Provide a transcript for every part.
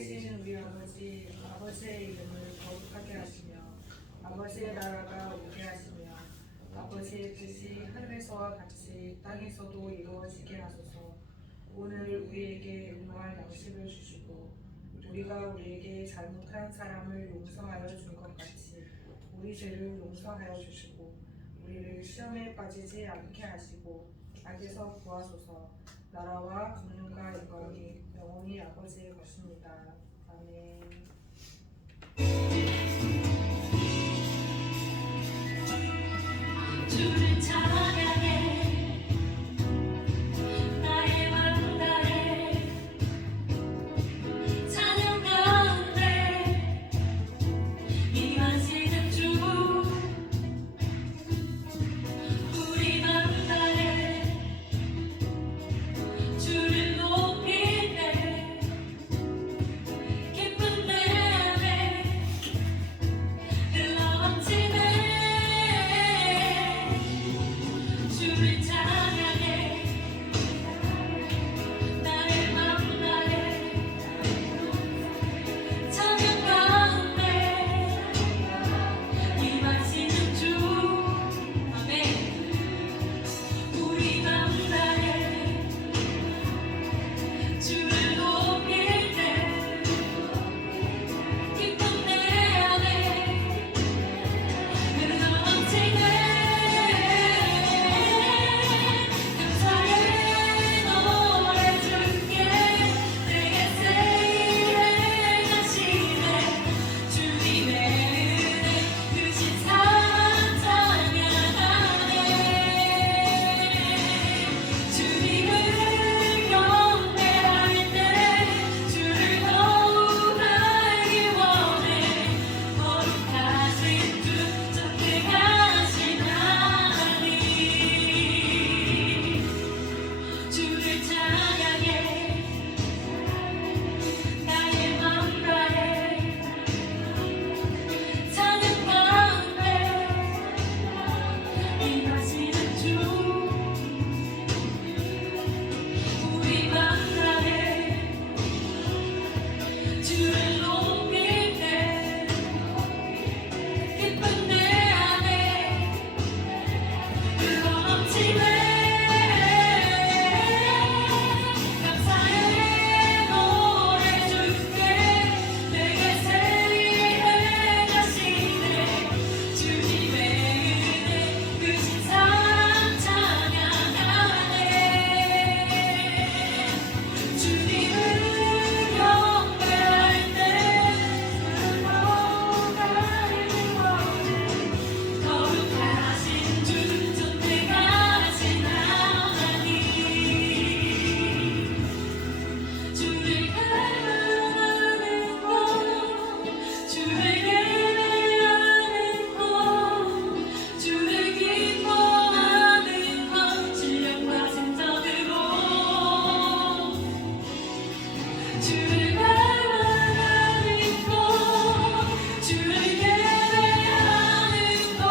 되신 우리 아버지, 아버지의 이름을 거룩하게 하시며 아버지의 나라가 오게 하시며 아버지의 뜻이 하늘에서와 같이 땅에서도 이루어지게 하소서. 오늘 우리에게 일용할 양식을 주시고 우리가 우리에게 잘못한 사람을 용서하여 준 것 같이 우리 죄를 용서하여 주시고 우리를 시험에 빠지지 않게 하시고 악에서 구하소서. 나라와 권능과 영광이 영원히 아버지의 것입니다. 아멘. 주를 찬양해 나의 마음 다해 찬양 가운데 임하시는 주 우리 마음 다해 주를 높일 때 기쁜 내 안에 흘러넘치네 주를 찬양해 나의 마음 다해 찬양 가운데 임하시는 주 아멘 우리 마음 다해 주를 높일 때 기쁜 내 안에 흘러넘치네 감사의 노래 줄게 내게 새일 행하시네 주님의 은혜 크신 사랑 찬양하네 주님을 경배할 때 주를 더욱 알기 원해 거룩하신 주 전능하신 하나님 주를 찬양해 나의 마음 다해 찬양 가운데 임하시는 주 우리 마음 다해 주를 높일 때 기쁜 내 안에 흘러넘치네 감사의 노래 줄게 내게 새일 행하시네 주님의 은혜 크신 사랑 찬양하네 주님을 경배할 때 주를 더욱 알기 원해 거룩하신 주 존귀하신 하나님 주를 갈망하는 것 주를 예배하는 것 주를 기뻐하는 것 신령과 진정으로 주를 갈망하는 것 주를 예배하는 것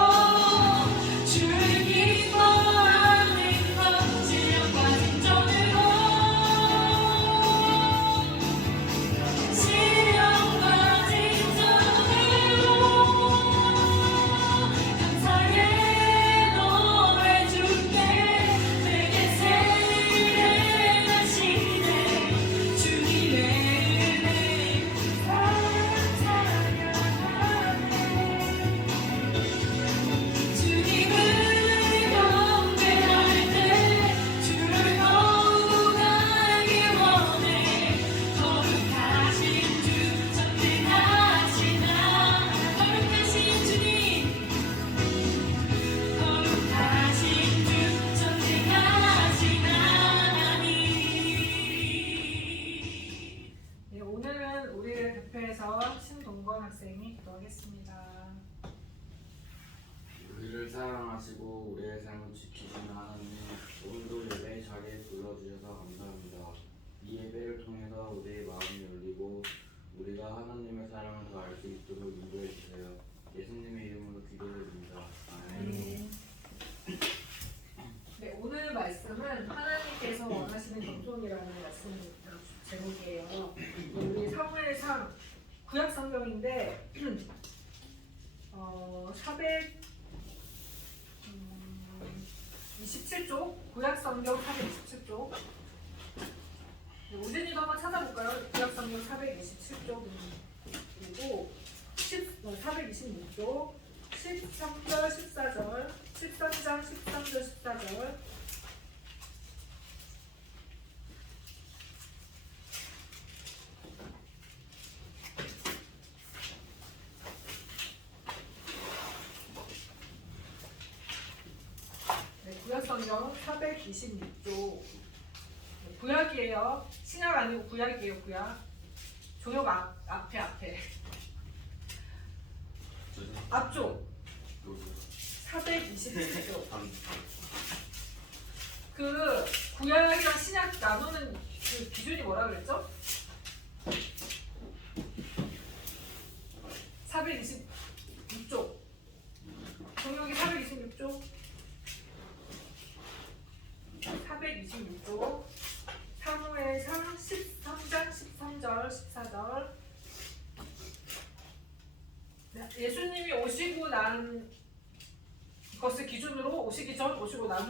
주를 기뻐하는 것 신령과 진정으로 신령과 진정으로 감사의 노래 줄게 내게 새일 행하시네 주님의 은혜 사랑 찬양하네 주님을 경배할 때 주를 더욱 알기 원해 거룩하신 주 전능하신 거룩하신 주님 거룩하신 주 전능하신 하나님 네, 오늘은 우리를 대표해서 신동건 학생이 기도하겠습니다. 우리를 사랑하시고 우리의 삶을 지키시는 하나님, 오늘도 예배 자리에 불러주셔서 감사합니다. 이 예배를 통해서 우리의 마음이 열리고 우리가 하나님의 사랑을 더 알 수 있도록 인도해 주세요. 예수님의 이름으로 기도드립니다. 아멘. 네, 오늘 말씀은 하나님께서 원하시는 겸손이라는 말씀 제목이에요. 우리 사무엘상 구약 성경인데 427쪽 구약 성경 427쪽. 우진이도 한번 찾아볼까요? 구약 성경 427쪽이고 426쪽 13절 14절 13장 13절 14절. 구약성경 426쪽. 구약이에요. 신약 아니고 구약이에요. 구약. 조역 앞에 앞쪽 427쪽. 그 구약이랑 신약 나누는 그 기준이 뭐라 그랬죠? 426쪽. 조역이 426쪽. 426쪽 사무엘상 13장 13절 14절. 예수님이 오시고 난 것을 기준으로 오시기 전 오시고 난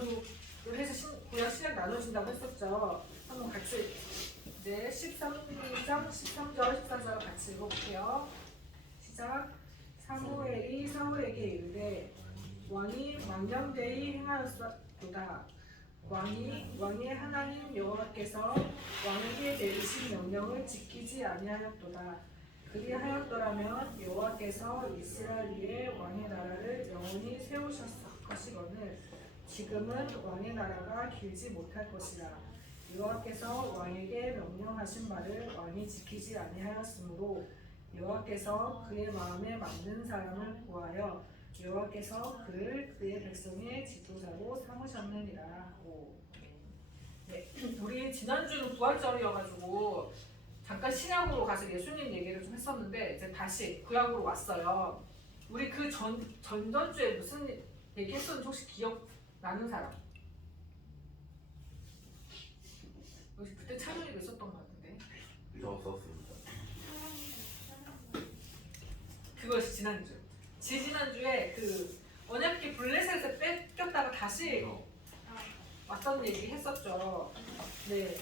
후를 해서 구약 신약 나누신다고 했었죠. 한번 같이 이제 13장 13절 14절 같이 읽어볼게요. 시작. 사무엘이 사울에게 이르되 왕이 망령되이 행하였도다. 왕의 하나님 여호와께서 왕에게 내리신 명령을 지키지 아니하였도다. 그리하였더라면 여호와께서 이스라엘 위에 왕의 나라를 영원히 세우셨을 것이거늘 지금은 왕의 나라가 길지 못할 것이라. 여호와께서 왕에게 명령하신 말을 왕이 지키지 아니하였으므로 여호와께서 그의 마음에 맞는 사람을 구하여 여호와께서 그를 그의 백성의 지도자로 삼으셨느니라. 네, 우리 지난주는 부활절이어가지고 잠깐 신약으로 가서 예수님 얘기를 좀 했었는데 이제 다시 구약으로 왔어요. 우리 그 전주에 무슨 얘기했었는지 혹시 기억 나는 사람? 혹시 그때 찬원이도 있었던 것 같은데. 없었습니다. 그것이 지난주. 지난주에 그 언약궤 블레셋에 뺏겼다가 다시 왔던 얘기 했었죠. 네.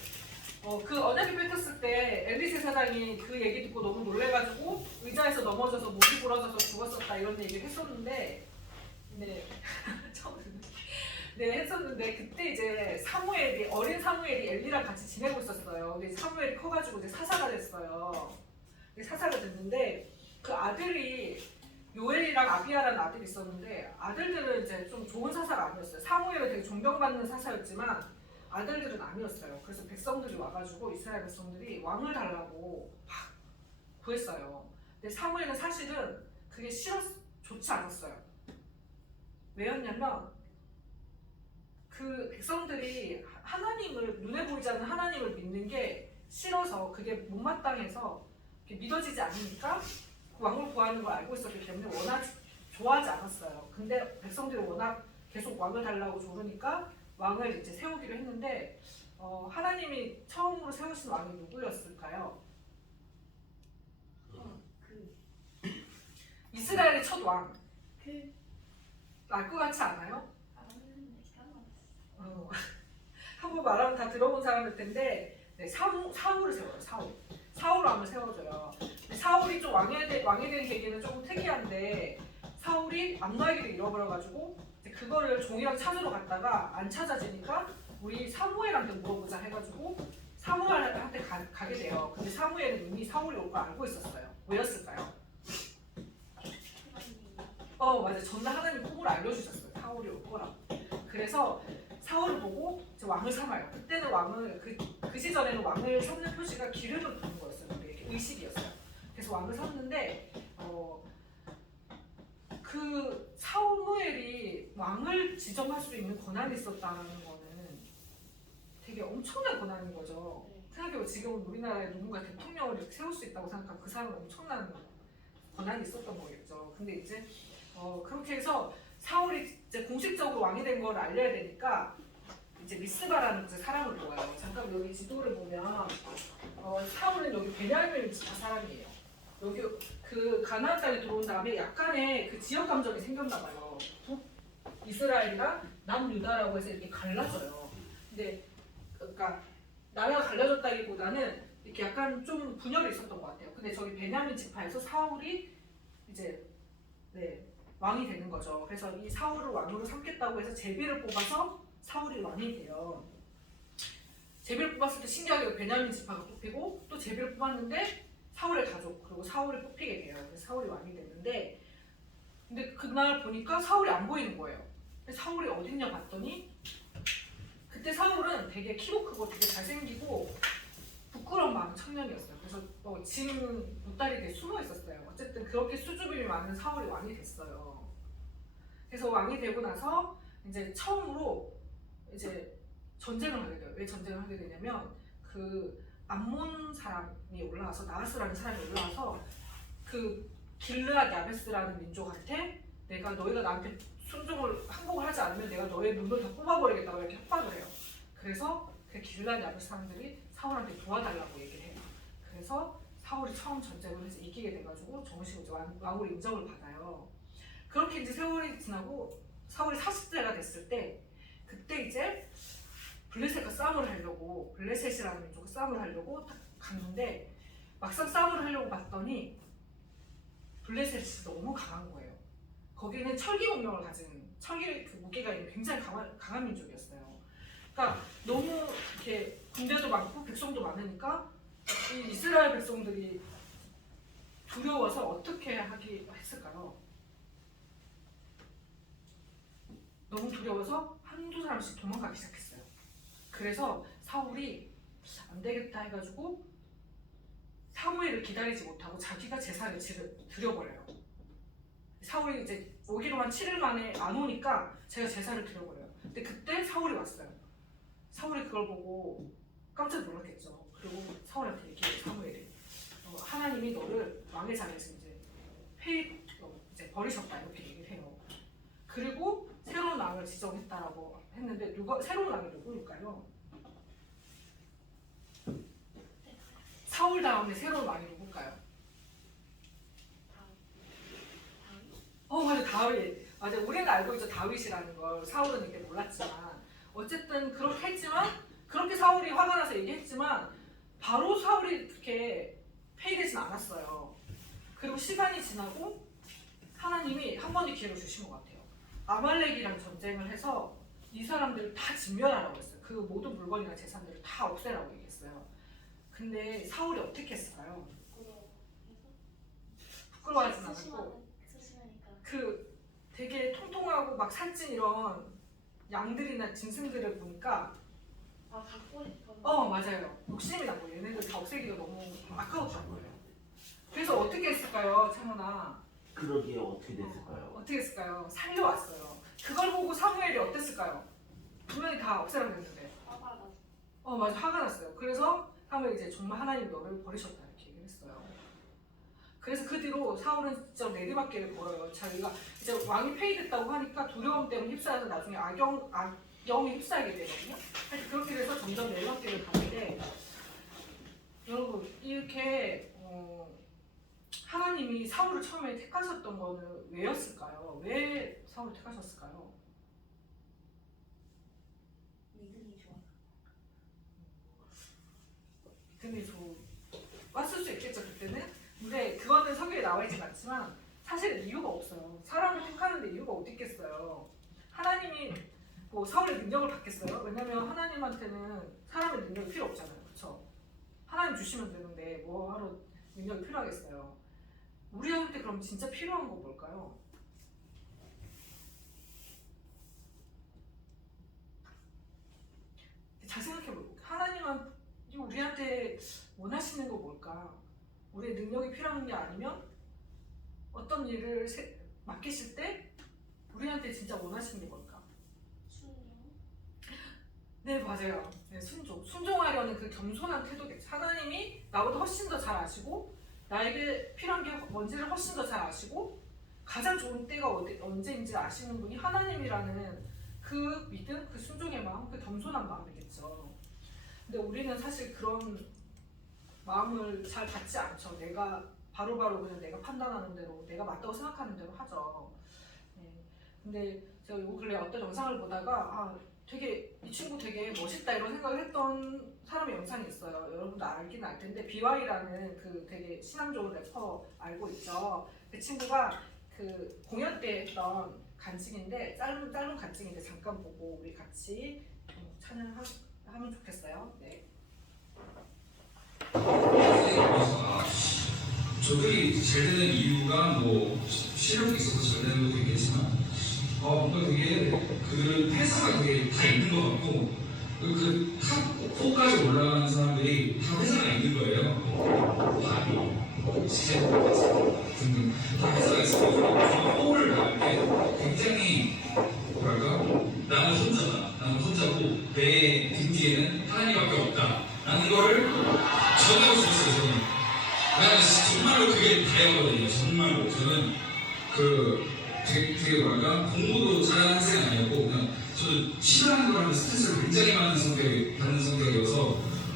그 언약궤 뺏겼을 때 엘리세 사장이 그 얘기 듣고 너무 놀래가지고 의자에서 넘어져서 목이 부러져서 죽었었다 이런 얘기를 했었는데, 네. 네, 했었는데 그때 이제 어린 사무엘이 엘리랑 같이 지내고 있었어요. 근데 사무엘이 커가지고 이제 사사가 됐어요. 사사가 됐는데 그 아들이 요엘이랑 아비야라는 아들이 있었는데 아들들은 이제 좀 좋은 사사가 아니었어요. 사무엘은 되게 존경받는 사사였지만 아들들은 아니었어요. 그래서 백성들이 와가지고 이스라엘 백성들이 왕을 달라고 막 구했어요. 근데 사무엘은 사실은 그게 좋지 않았어요. 왜였냐면 그 백성들이 하나님을 눈에 보이지 않는 하나님을 믿는 게 싫어서 그게 못마땅해서 믿어지지 않으니까 그 왕을 구하는 걸 알고 있었기 때문에 워낙 좋아하지 않았어요. 근데 백성들이 워낙 계속 왕을 달라고 조르니까 왕을 이제 세우기로 했는데 하나님이 처음으로 세우신 왕이 누구였을까요? 이스라엘의 첫 왕. 알 것 같지 않아요? 한번 말하면 다 들어본 사람일 텐데 네, 사울을 세워요. 사울 왕을 세워줘요. 사울이 좀 왕이 된 계기는 조금 특이한데 사울이 암나귀를 잃어버려가지고 그거를 종이랑 찾으러 갔다가 안 찾아지니까 우리 사무엘한테 물어보자 해가지고 사무엘한테 가게 돼요. 근데 사무엘은 이미 사울이 올 걸 알고 있었어요. 왜였을까요? 맞아요. 전날 하나님 꿈을 알려주셨어요. 사울이 올 거라고. 그래서 사울을 보고 왕을 삼아요. 그때는 왕을 그 시절에는 왕을 삼는 표시가 기름을 부는 거였어요. 의식이었어요. 그래서 왕을 삼는데 그 사무엘이 왕을 지정할 수 있는 권한이 있었다는 거는 되게 엄청난 권한인 거죠. 생각해보면 지금 우리나라에 누군가 대통령을 이렇게 세울 수 있다고 생각하면 그 사람은 엄청난 권한이 있었던 거겠죠. 근데 이제 그렇게 해서 사울이 이제 공식적으로 왕이 된 걸 알려야 되니까 이제 미스바라는 이제 사람을 보아요. 잠깐 여기 지도를 보면 사울은 여기 베냐민 지파 사람이에요. 여기 그 가나안 땅에 들어온 다음에 약간의 그 지역 감정이 생겼나 봐요. 북이스라엘이랑 남유다라고 해서 이렇게 갈라져요. 근데 그러니까 나라가 갈라졌다기보다는 이렇게 약간 좀 분열이 있었던 것 같아요. 근데 저기 베냐민 지파에서 사울이 이제 왕이 되는 거죠. 그래서 이 사울을 왕으로 삼겠다고 해서 제비를 뽑아서 사울이 왕이 돼요. 제비를 뽑았을 때 신기하게 베냐민 지파가 뽑히고 또 제비를 뽑았는데 사울의 가족 그리고 사울이 뽑히게 돼요. 그래서 사울이 왕이 됐는데 근데 그날 보니까 사울이 안 보이는 거예요. 사울이 어딨냐 봤더니 그때 사울은 되게 키도 크고 되게 잘생기고 부끄러움 많은 청년이었어요. 그래서 짐 보따리 뒤에 숨어 있었어요. 어쨌든 그렇게 수줍음이 많은 사울이 왕이 됐어요. 그래서 왕이 되고 나서 이제 처음으로 이제 전쟁을 하게 돼요. 왜 전쟁을 하게 되냐면 그 암몬 사람이 올라와서 나하스라는 사람이 올라와서 그 길르앗 야베스라는 민족한테 내가 너희가 나한테 항복을 하지 않으면 내가 너의 눈을 다 뽑아버리겠다고 이렇게 협박을 해요. 그래서 그 길르앗 야베스 사람들이 사울한테 도와달라고 얘기를 해요. 그래서 사울이 처음 전쟁을 해서 이기게 돼가지고 정식으로 이제 왕으로 인정을 받아요. 그렇게 이제 세월이 지나고 사울이 40세가 됐을 때 그때 이제 블레셋과 싸움을 하려고 블레셋이라는 민족과 싸움을 하려고 딱 갔는데 막상 싸움을 하려고 봤더니 블레셋이 너무 강한 거예요. 거기는 철기 문명을 가진 철기 그 무기가 있는 굉장히 강한 민족이었어요. 그러니까 너무 이렇게 군대도 많고 백성도 많으니까 이 이스라엘 백성들이 두려워서 어떻게 했을까요? 너무 두려워서 한두 사람씩 도망가기 시작했어요. 그래서 사울이 안 되겠다 해가지고 사무엘을 기다리지 못하고 자기가 제사를 드려버려요. 사울이 이제 오기로만 7일 만에 안 오니까 제가 제사를 드려버려요. 근데 그때 사울이 왔어요. 사울이 그걸 보고 깜짝 놀랐겠죠. 그리고 사울한테 얘기해요. 사무엘이 하나님이 너를 왕의 자리에서 이제 버리셨다 이렇게 얘기를 해요. 그리고 새로운 왕을 지정했다라고 했는데 새로운 왕이 누구일까요? 사울 다음에 새로운 왕이 누굴까요? 맞아, 다윗. 맞아, 우리는 알고 있죠, 다윗이라는 걸. 사울은 이때 몰랐지만 어쨌든 그렇게 했지만 그렇게 사울이 화가 나서 얘기했지만 바로 사울이 그렇게 폐위되진 않았어요. 그리고 시간이 지나고 하나님이 한 번의 기회를 주신 것 같아요. 아말렉이랑 전쟁을 해서 이 사람들을 다 진멸하라고 했어요. 그 모든 물건이나 재산들을 다 없애라고 얘기했어요. 근데 사울이 어떻게 했을까요? 부끄러워하진 않았고 그 되게 통통하고 막 살찐 이런 양들이나 짐승들을 보니까 갖고 싶어. 맞아요. 욕심이 난 거예요. 얘네들 다 없애기가 너무 아까웠던 거예요. 그래서 어떻게 했을까요, 창원아? 그러기에 어떻게 됐을까요? 어떻게 했을까요? 살려왔어요. 그걸 보고 사무엘이 어땠을까요? 분명히 다 없애라고 했는데. 화가 났어. 맞아, 화가 났어요. 그래서 사무엘이 이제 정말 하나님 너를 버리셨다 이렇게 얘기를 했어요. 그래서 그 뒤로 사울은 진짜 내리막길을 걸어요. 자기가 이제 왕이 폐위됐다고 하니까 두려움 때문에 휩싸여서 나중에 악영에 휩싸이게 되거든요. 하여튼 그렇게 돼서 점점 내리막길을 가는데 여러분 이렇게 하나님이 사울을 처음에 택하셨던 거는 왜였을까요? 왜 사울을 택하셨을까요? 믿음이 좋아. 믿음이 왔을 수 있겠죠 그때는. 근데 그거는 성경에 나와 있진 않지만 사실 이유가 없어요. 사람을 택하는데 이유가 어디 있겠어요. 하나님이 사울의 능력을 받겠어요? 왜냐면 하나님한테는 사람의 능력이 필요 없잖아요. 그렇죠? 하나님 주시면 되는데 뭐하러 능력이 필요하겠어요. 우리한테 그럼 진짜 필요한 거 뭘까요? 잘 생각해볼게요. 하나님은 우리한테 원하시는 거 뭘까? 우리의 능력이 필요한 게 아니면 어떤 일을 맡기실 때 우리한테 진짜 원하시는 게 뭘까? 순종. 네, 맞아요. 네, 순종하려는 그 겸손한 태도겠죠. 하나님이 나보다 훨씬 더 잘 아시고 나에게 필요한 게 뭔지를 훨씬 더 잘 아시고 가장 좋은 때가 언제인지 아시는 분이 하나님이라는 그 믿음, 그 순종의 마음, 그 겸손한 마음이겠죠. 근데 우리는 사실 그런 마음을 잘 갖지 않죠. 내가 바로바로 그냥 내가 판단하는 대로, 내가 맞다고 생각하는 대로 하죠. 네. 근데 제가 요 근래 어떤 영상을 보다가 되게 이 친구 되게 멋있다 이런 생각을 했던 사람의 영상이 있어요. 여러분도 알긴 알 텐데 BY라는 그 되게 신앙 좋은 래퍼 알고 있죠. 그 친구가 그 공연 때 했던 간증인데 짧은 간증인데 잠깐 보고 우리 같이 찬양하면 좋겠어요. 네. 저들이 잘 되는 이유가 뭐 실력이 있어서 잘 되는 것도 있겠지만 뭔가 되게 그들은 회사가 되게 다 있는 것 같고 그탑 4까지 올라가는 사람들이 다 회사가 있는 거예요. 바비, 시제 등등 다 회사가 있어가지고 4를 나갈 때 굉장히 뭐랄까 나는 혼자고 내 등 뒤에는 하나님밖에 없다 라는 거를 전하고 싶었어요. 저는 나는 정말로 그게 다였거든요. 정말로 저는 되게 뭐랄까 공부도 잘하는 학생이 아니었고 그냥 저는 싫어하는 걸 하면 스트레스를 굉장히 받는 성격이어서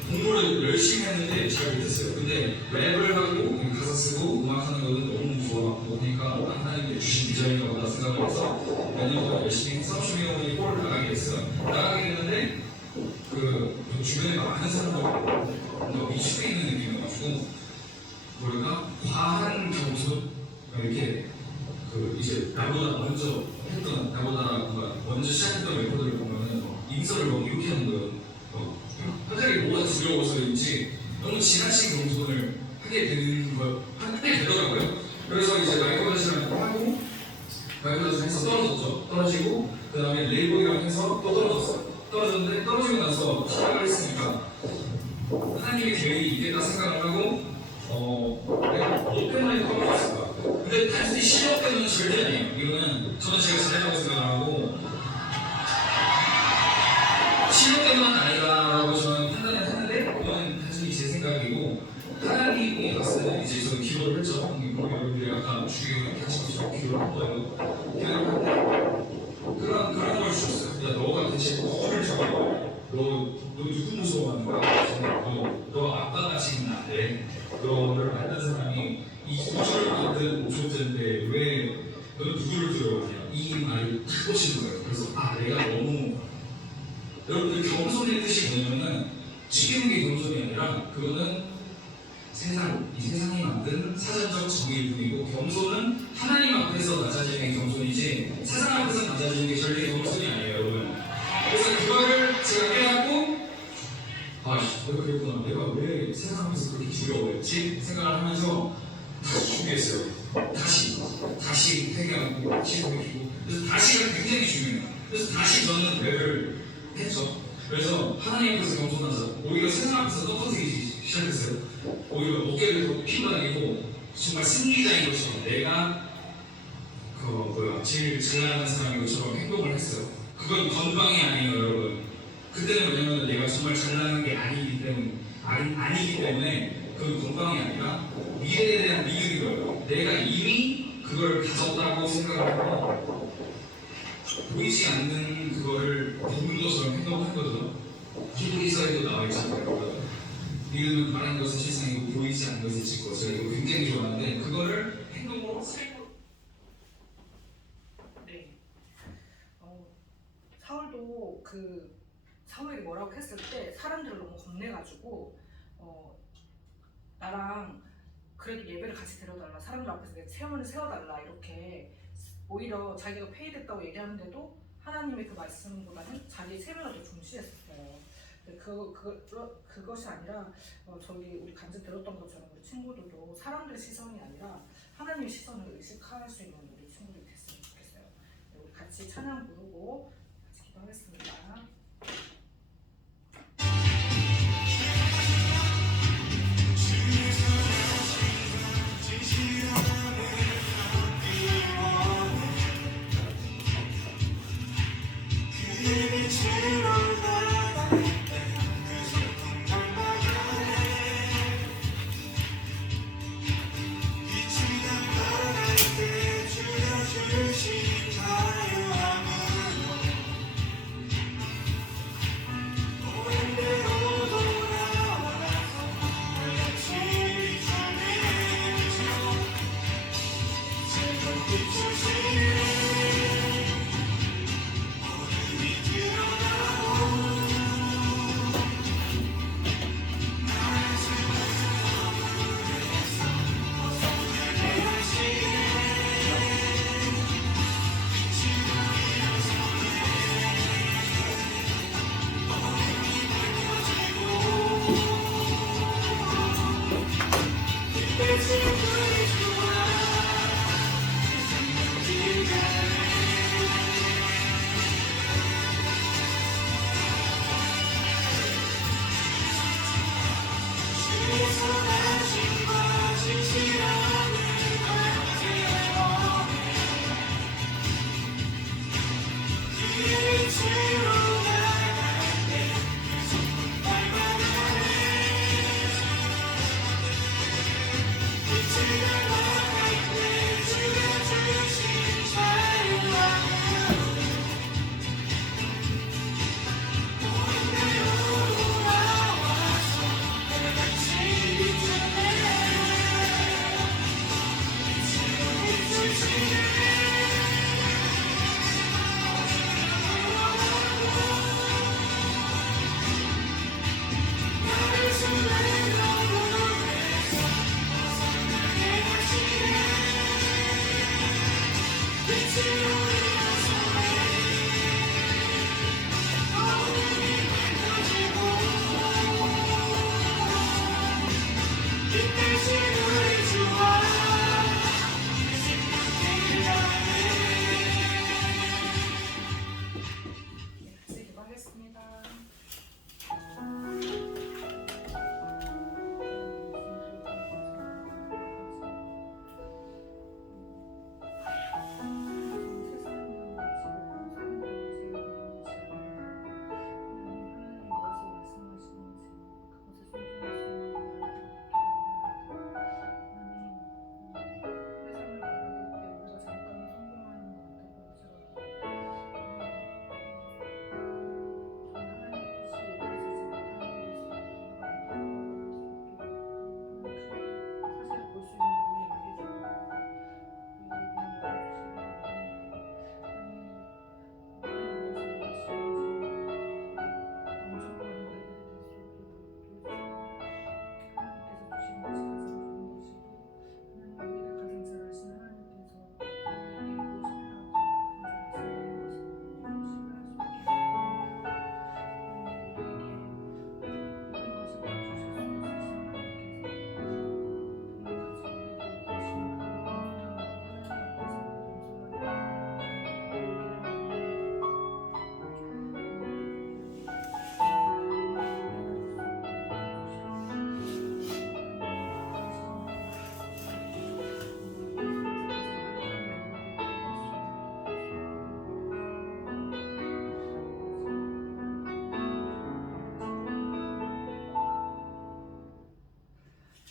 공부를 열심히 했는데 잘 못했어요. 근데 랩을 하고 가사 쓰고 음악하는 거는 너무 좋아하고 그러니까 하나님께 주신 디자인인가 보다 생각을 해서 몇 년 동안 열심히 해서 슈미어머니 홀을 나가게 됐어요. 나가게 됐는데 그 주변에 많은 사람들 뭔가 위축돼 있는 느낌이어가지고 뭐랄까 과한 겸손 이렇게 이제 나보다 먼저 시작했던 래퍼들을 보면은 인설을 이렇게 하는 거예요. 하늘이 뭐가 두려워서인지 너무 지나친 겸손을 하게 되더라고요. 그래서 이제 마이클 다시랑 하고 마이클 다시랑 해서 떨어지고 그 다음에 레이볼이랑 해서 또 떨어졌는데 떨어지고 나서 시작을 했으니까 하나님의 계획이 있겠다 생각을 하고 내가 뭐 때문에 떨어졌을까? 근데 단순히 실력 때문은 절대 아니에요. 이거는 저는 제가 잘했다고 생각을 하고 실력 때문은 아니다라고 저는 판단을 했는데 그건 단순히 제 생각이고 하나님이 봤을 때 이제 저는 기도를 했죠. 여러분들이 아까 주기도를 같이 기도를 한 거예요. 기도를 했는데 그런 걸 주셨어요. 야 너가 대체 누구를 좋아해? 너 누구 무서워하는 거야? 너 아빠가 지금 나한테 너를 만든 사람이 이 우주를 만든 존재인데 왜 너는 누구를 두려워하냐? 이 말을 탁 꽂히는 거예요. 그래서 내가 너무 여러분들 겸손의 뜻이 뭐냐면은 지키는 게 겸손이 아니라 그거는 이 세상이 만든 사전적 정의일 뿐이고 겸손은 하나님 앞에서 낮아지는 게 겸손이지 세상 앞에서 낮아지는 게 절대 겸손이 아니에요, 여러분. 그래서 그거를 제가 깨닫고 내가 그랬구나. 내가 왜 세상 앞에서 그렇게 두려워했지? 생각을 하면서 다시 준비했어요. 다시 회개하고 다시 돌이키고 그래서 다시가 굉장히 중요해요. 그래서 다시 저는 랩을 했죠. 그래서 하나님 앞에서 겸손하자. 오히려 세상 앞에서 떠들기 시작했어요. 오히려 어깨를 더 피고 다니고 정말 승리자인 것처럼 내가 제일 잘 나가는 사람인 것처럼 행동을 했어요. 그건 건강이 아니에요, 여러분. 그때는 왜냐면 내가 정말 잘 나가는 게 아니기 때문에 그건 건강이 아니라 미래에 대한 믿음이거든요. 내가 이미 그걸 가졌다고 생각을 하고 보이지 않는 그거를 보는 것처럼 행동했거든요. 히브리서에도 나와 있잖아요. 믿음은 말하는 것은 실상이고 보이지 않는 것이 지고 제가 이거 굉장히 좋아하는데 그거를 행동으로 살고. 네. 사울도 사무엘이 뭐라고 했을 때 사람들을 너무 겁내가지고 나랑 그래도 예배를 같이 드려달라, 사람들 앞에서 내 체험을 세워달라 이렇게 오히려 자기가 폐위됐다고 얘기하는데도 하나님의 그 말씀보다는 자기의 체면을 더 중시했었어요. 그것이 아니라 우리 간증 들었던 것처럼 우리 친구들도 사람들의 시선이 아니라 하나님의 시선을 의식할 수 있는 우리 친구들이 됐으면 좋겠어요. 우리 같이 찬양 부르고 같이 기도하겠습니다. 같이 기도하겠습니다.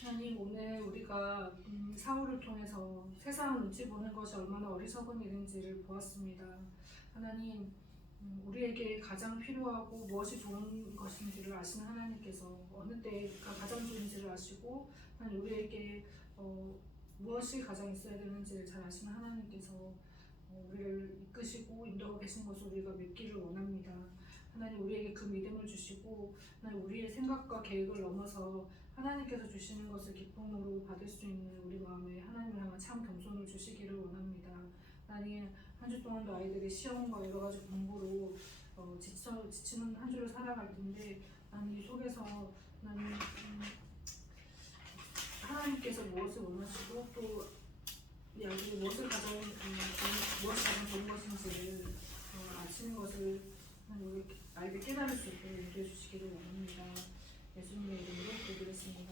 하나님, 오늘 우리가 사울을 통해서 세상 눈치 보는 것이 얼마나 어리석은 일인지를 보았습니다. 하나님, 우리에게 가장 필요하고 무엇이 좋은 것인지를 아시는 하나님께서 어느 때가 가장 좋은지를 아시고, 하나님, 우리에게 무엇이 가장 있어야 되는지를 잘 아시는 하나님께서 우리를 이끄시고 인도하고 계신 것을 우리가 믿기를 원합니다. 하나님, 우리에게 그 믿음을 주시고, 하나님, 우리의 생각과 계획을 넘어서 하나님께서 주시는 것을 기쁨으로 받을 수 있는 우리 마음에 하나님을 향한 참 겸손을 주시기를 원합니다. 하나님, 한 주 동안도 아이들이 시험과 여러 가지 공부로 지치는 한 주를 살아갈 텐데, 하나님, 이 속에서 하나님께서 무엇을 원하시고 또 무엇이 가장 좋은 것인지를 아시는 것을 우리 아이들 깨달을 수 있도록 인도해 주시기를 원합니다. 예수님의 이름으로 기도드렸습니다.